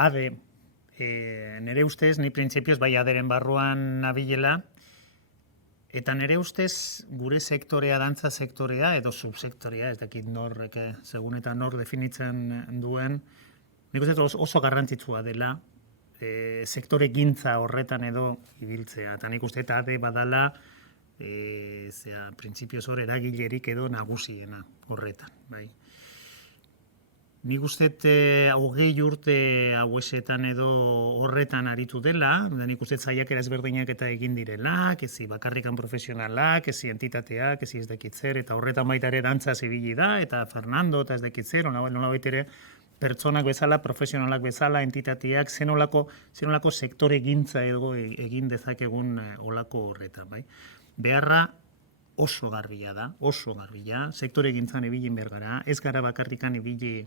ade, nire ustez, ni printzipioz bai aderen barruan nabilela, eta nire ustez gure sektorea, dantza sektorea, edo subsektorea, ez dakit norrek, segun eta nor definitzen duen, nik uste oso garrantzitsua dela, sektore gintza horretan edo ibiltzea. Eta nik uste eta ade badala, printzipioz hor eragilerik edo nagusiena horretan, bai. Nik uste hogei urte hauesetan edo horretan aritu dela, da nik uste saiakera ezberdinak eta egin direla, kezi bakarrikan profesionalak, kezi entitateak, kezi ez dakitzer, eta horretan baita ere dantza zibili da, eta Fernando, eta ez dakitzer, nolabait ere pertsonak bezala, profesionalak bezala, entitateak, zenolako sektore gintza edo egin dezakegun olako horretan, bai. Beharra oso garbila da, oso garbila, sektore gintzan ibilin behar gara, ez gara bakarrikan ibili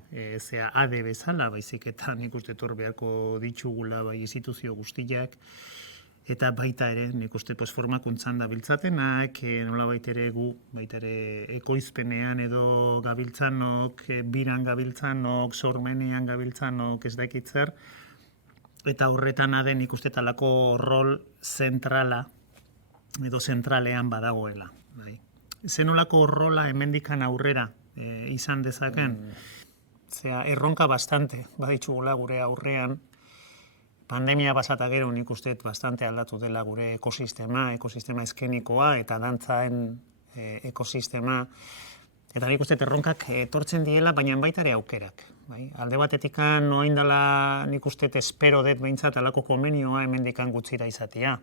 ade bezala, baizik eta nik uste tor beharko ditugula bai instituzio guztiak, eta baita ere, nik uste formakuntzan da biltzatenak, nola baita ere gu, baita ere ekoizpenean edo gabiltzanok, biran gabiltzanok, sormenean gabiltzanok, ez dakitzer, eta horretan ade nik uste talako rol zentrala, edo zentralean badagoela. Bai. Zenolako rola hemendikan aurrera izan dezaken, erronka bastante baditxugula gure aurrean, pandemia pasata gero nik uste bastante aldatu dela gure ekosistema eskenikoa eta dantzaen ekosistema, eta nik uste erronkak etortzen diela, baina baita ere aukerak. Bai? Alde batetikan oain dela nik uste espero dut behintzat alako komenioa hemendikan gutxira izatea.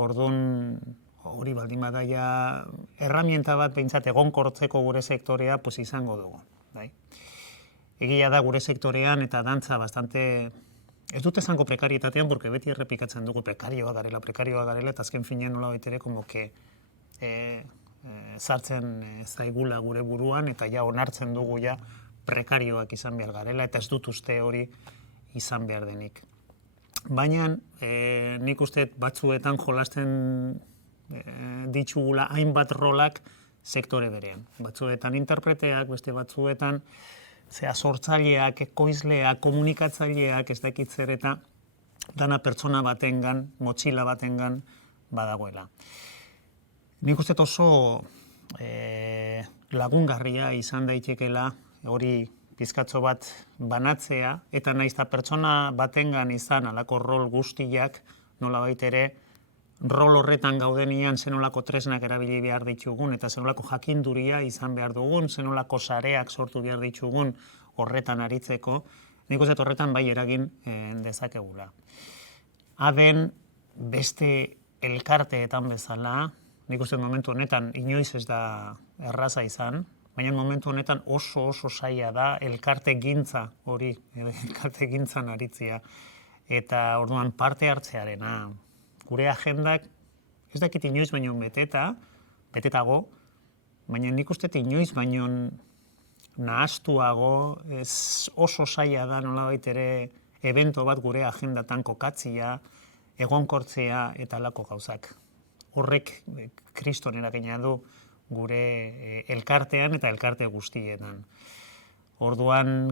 Orduan, hori baldin badaia erramienta bat behintzat egonkortzeko gure sektorea izango dugu. Bai? Egia da gure sektorean eta dantza bastante, ez dut esango prekarietatean, porque beti errepikatzen dugu prekarioa garela, eta azken finean nola baitere sartzen zaigula gure buruan, eta ja onartzen dugu ja prekarioak izan behar garela, eta ez dut uste hori izan behar denik. Baina nik uste batzuetan jolasten ditugula hainbat rolak sektore berean. Batzuetan interpreteak, beste batzuetan sortzaileak, ekoizleak, komunikatzaileak, ez dakitzer eta dana pertsona batengan, motxila batengan badagoela. Nik uste oso lagungarria izan daitekela hori pizkatzo bat banatzea, eta naizta pertsona batengan izan alako rol guztiak, nolabait ere, rol horretan gaudenian zenolako tresnak erabili behar ditugun, eta zenolako jakinduria izan behar dugun, zenolako sareak sortu behar ditugun horretan aritzeko, nik uste horretan bai eragin dezakegula. Aden beste elkarteetan bezala, nik uste momentu honetan inoiz ez da erraza izan, baina momentu honetan oso zaila da elkarte gintza hori, elkarte gintzan aritzea. Eta orduan parte hartzearena, gure agendak, ez dakit inoiz baino betetago, baina nik uste inoiz baino nahastuago, ez oso zaila da nolabait ere evento bat gure agendatan kokatzea, egonkortzea eta lako gauzak. Horrek kriston eragina du gure elkartean eta elkarte guztietan. Orduan,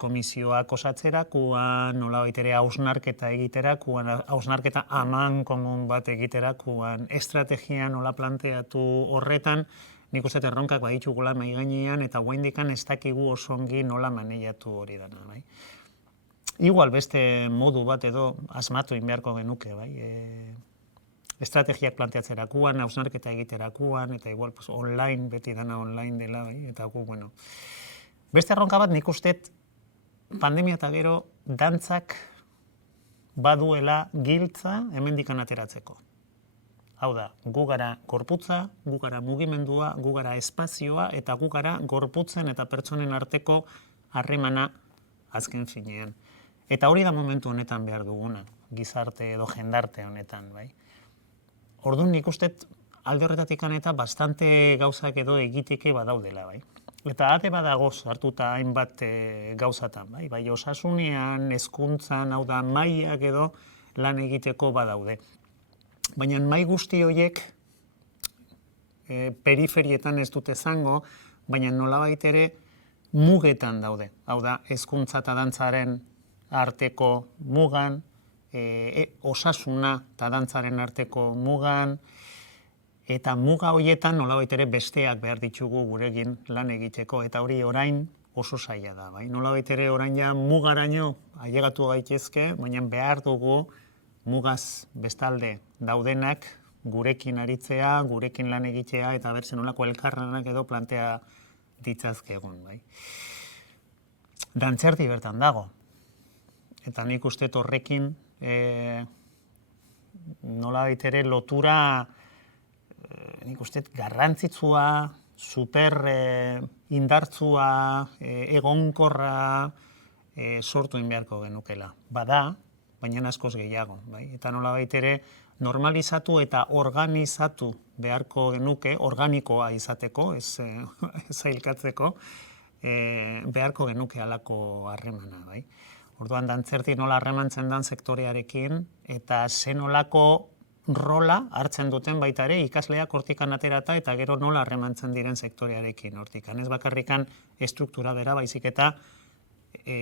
komisioak osatzerakoan, nolabait ere hausnarketa egiterakoan, hausnarketa amankomun bat egiterakoan, estrategia nola planteatu horretan, nik uste erronkak baditugula mahai gainean eta oraindikan ez dakigu osongi nola maneiatu hori dana. Bai? Igual beste modu bat edo asmatu beharko genuke, bai? Estrategiak planteatzerakoan, hausnarketa egiterakoan, eta igual online, beti dana online dela, bai? Eta bueno. Beste erronka bat nik uste pandemia eta gero dantzak baduela giltza hemendikan ateratzeko. Hau da, gu gara gorputza, gu gara mugimendua, gu gara espazioa, eta gu gara gorputzen eta pertsonen arteko harremana azken finean. Eta hori da momentu honetan behar duguna, gizarte edo jendarte honetan, bai? Orduan nik uste alde horretatik eta bastante gauzak edo egiteke badaudela, bai? Eta ate badago sartuta hainbat gauzatan, bai? Bai osasunean, hezkuntzan, hau da mailak edo lan egiteko badaude. Baina mai guzti horiek periferietan ez dute zango, baina nolabait ere mugetan daude. Hau da, hezkuntza eta dantzaren arteko mugan, osasuna eta dantzaren arteko mugan, eta muga horietan nolabait ere besteak behar ditugu gurekin lan egiteko, eta hori orain oso zaila da. Bai? Nolabait ere orain ja mugaraino ailegatu gaitezke, baina behar dugu mugaz bestalde daudenak gurekin aritzea, gurekin lan egitea, eta berzen nolako elkarlanak edo plantea ditzazkegun. Bai? Dantzerti bertan dago, eta nik uste horrekin nolabait ere lotura nik uste garrantzitsua, super indartsua, egonkorra sortu beharko genukela. Bada, baina askoz gehiago. Bai? Eta nolabait ere normalizatu eta organizatu beharko genuke, organikoa izateko, ez zailkatzeko, beharko genuke halako harremana. Bai? Orduan dantzerti nola harremantzen dan sektorearekin, eta zenolako rola hartzen duten baita ere ikasleak hortikan aterata eta gero nola harremantzen diren sektorearekin hortikan. Ez bakarrikan estruktura bera, baizik eta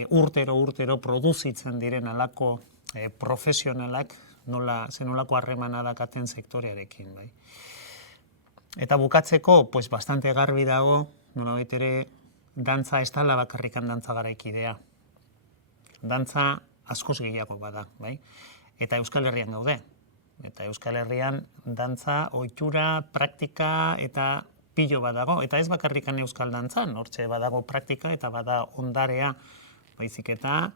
urtero produzitzen diren alako profesionalak zenolako harremana dakaten sektorearekin. Bai. Eta bukatzeko, pues bastante garbi dago, nolabait ere, dantza ez dela bakarrikan dantza garaikidea. Dantza askoz gehiago bada, bai? Eta Euskal Herrian gaude. Eta Euskal Herrian dantza, ohitura, praktika eta pilo badago. Eta ez bakarrikan euskal dantzan, hortxe badago praktika eta bada ondarea, baizik eta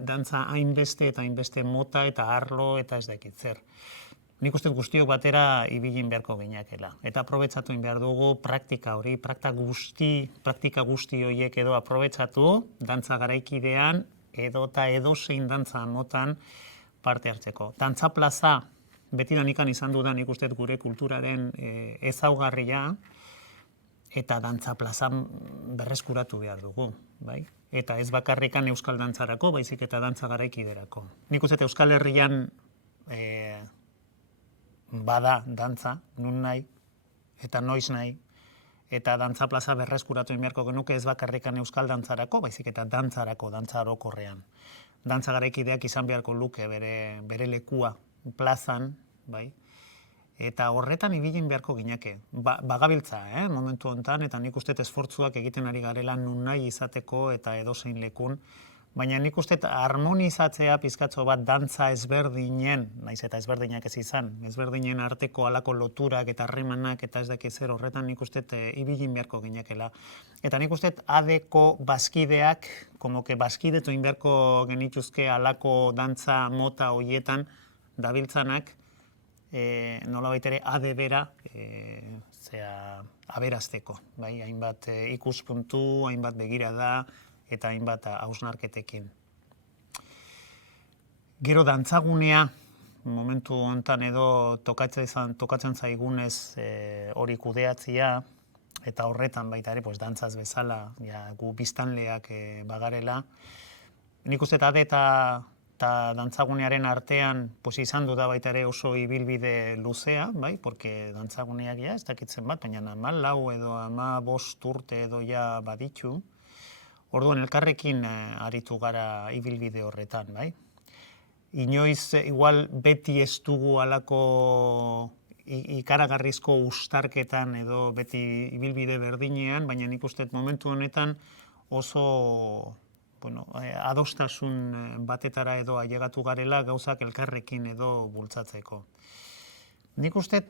dantza hainbeste eta hainbeste mota eta arlo eta ez dakit zer. Nik uste guztiok batera ibilin beharko ginakela. Eta aprobetsatu behar dugu praktika hori, praktika guzti horiek edo aprobetsatu dantza garaikidean edozein dantza motan parte hartzeko. Dantza plaza, beti danikan izan dudan ikustet gure kulturaren ezaugarria, eta dantza plaza berreskuratu behar dugu. Bai? Eta ez bakarrikan euskal dantzarako, baizik eta dantza garaikiderako. Nik uste Euskal Herrian bada dantza, nun nahi, eta noiz nahi, eta dantza plaza berreskuratu beharko genuke ez bakarrikan euskal dantzarako, baizik eta dantzarako, dantza orokorrean. Dantza garaikideak izan beharko luke bere lekua plazan, bai? Eta horretan ibilin beharko gineke. Bagabiltza, momentu honetan, eta nik uste esfortzuak egiten ari garela nun nahi izateko eta edozein lekun, baina nik uste harmonizatzea pizkatxo bat dantza ezberdinen, naiz eta ezberdinak ez izan, ezberdinen arteko halako loturak eta harremanak eta ez dakiz zer horretan nik uste ibilin beharko ginekela. Eta nik uste adeko bazkideak, como que bazkidetu beharko genituzke halako dantza mota horietan dabiltzanak, nolabait ere ade bera aberazteko, bai? Hainbat ikuspuntu, hainbat begirada, eta hainbat hausnarketekin. Gero dantzagunea, momentu honetan edo tokatzen zaigunez hori kudeatzia, eta horretan baita ere, dantzaz bezala, gu biztanleak bagarela. Nik uste ade eta dantzagunearen artean izan du da baita ere oso ibilbide luzea, bai? Porque dantzaguneak ez dakitzen bat, baina 14 edo 15 urte edo ja baditzu. Orduan elkarrekin aritu gara ibilbide horretan, bai? Inoiz, igual beti ez dugu halako ikaragarrizko ustarketan edo beti ibilbide berdinean, baina nik uste momentu honetan oso adostasun batetara edo ailegatu garela gauzak elkarrekin edo bultzatzeko. Nik uste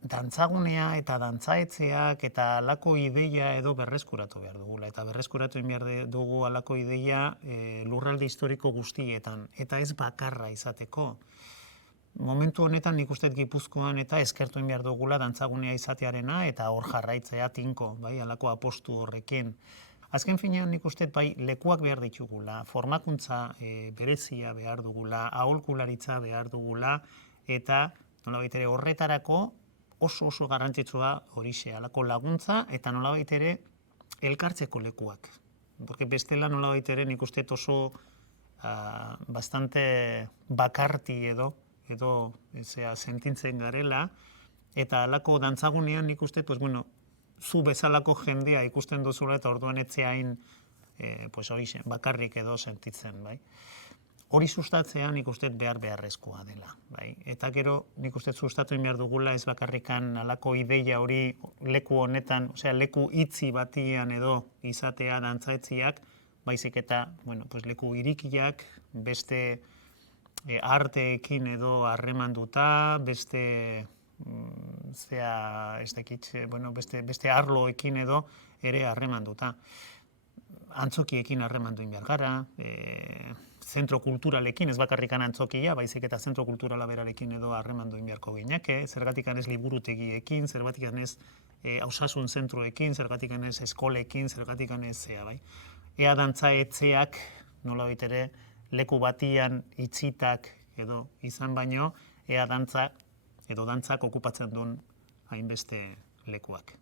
dantzagunea eta dantzaetxeak eta halako ideia edo berreskuratu behar dugula. Eta berreskuratu behar dugu halako ideia lurralde historiko guztietan. Eta ez bakarra izateko. Momentu honetan nik uste Gipuzkoan eta eskertu behar dugula dantzagunea izatearena eta hor jarraitzea tinko, bai, halako apostu horrekin. Azken finean nik uste bai lekuak behar ditugula, formakuntza berezia behar dugula, aholkularitza behar dugula, eta nolabait ere horretarako oso garrantzitsua horixe, halako laguntza eta nolabait ere elkartzeko lekuak. Porque bestela nolabait ere nik uste oso bastante bakarti edo sentintzen garela, eta halako dantzagunean nik uste, zu bezalako jendea ikusten duzula eta orduan etzeain pues horixe, bakarrik edo sentitzen, bai. Hori sustatzea nik uste beharrezkoa dela, bai. Eta gero nik uste sustatu behar dugula ez bakarrikan alako ideia hori leku honetan, osea leku itzi batian edo izatea dantzaetziak, baizik eta, bueno, pues leku irikiak, beste arteekin edo harremanduta, beste beste arloekin edo ere harremanduta. Antzokiekin harremandu behar gara, zentro kulturalekin, ez bakarrikan antzokia, baizik eta zentro kulturala berarekin edo harremandu beharko gineke, zergatikan ez liburutegiekin, zergatikan ez osasun zentroekin, zergatikan ez eskolekin, zergatikan ez zea, bai. Ea dantzaetzeak, nolabait ere, leku batian itxitak edo izan baino, ea dantzak okupatzen duen hainbeste lekuak.